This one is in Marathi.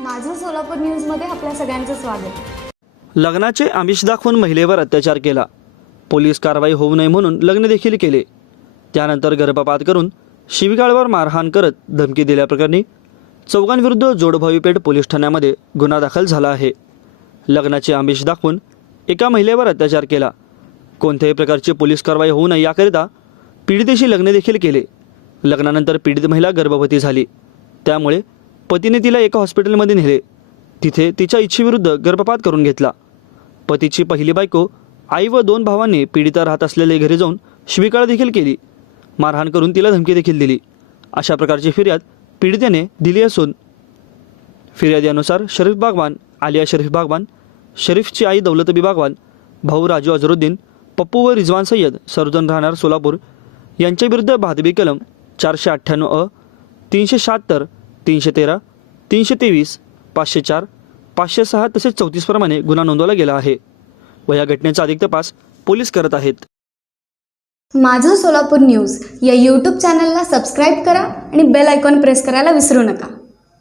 माझं सोलापूर न्यूजमध्ये आपल्या सगळ्यांचं स्वागत. लग्नाचे आमिष दाखवून महिलेवर अत्याचार केला. पोलीस कारवाई होऊ नये म्हणून लग्न देखील केले. त्यानंतर गर्भपात करून शिविगाळवर मारहाण करत धमकी दिल्याप्रकरणी चौघांविरुद्ध जोडभावीपेठ पोलीस ठाण्यामध्ये गुन्हा दाखल झाला आहे. लग्नाचे आमिष दाखवून एका महिलेवर अत्याचार केला. कोणत्याही प्रकारची पोलीस कारवाई होऊ नये याकरिता पीडितेशी लग्न देखील केले. लग्नानंतर पीडित महिला गर्भवती झाली. त्यामुळे पतीने तिला एका हॉस्पिटलमध्ये नेले. तिथे तिच्या इच्छेविरुद्ध गर्भपात करून घेतला. पतीची पहिली बायको आई व दोन भावांनी पीडिता राहत असलेले घरी जाऊन शिविकाळ देखील केली. मारहाण करून तिला धमकी देखील दिली. अशा प्रकारची फिर्याद पीडितेने दिली असून फिर्यादीनुसार शरीफ बागवान आलिया शरीफ बागवान शरीफची आई दौलतबी बागवान भाऊ राजू अझरुद्दीन पप्पू व रिजवान सय्यद सर्वजण राहणार सोलापूर यांच्याविरुद्ध भादबी कलम चारशे अठ्ठ्याण्णव अ तीनशे शहात्तर तीनशे तेरा तीनशे तेवीस पाचशे चार पाचशे सहा तसेच चौतीसप्रमाणे गुन्हा नोंदवला गेला आहे. व या घटनेचा अधिक तपास पोलीस करत आहेत. माझं सोलापूर न्यूज या यूट्यूब चॅनलला सबस्क्राईब करा आणि बेल आयकॉन प्रेस करायला विसरू नका.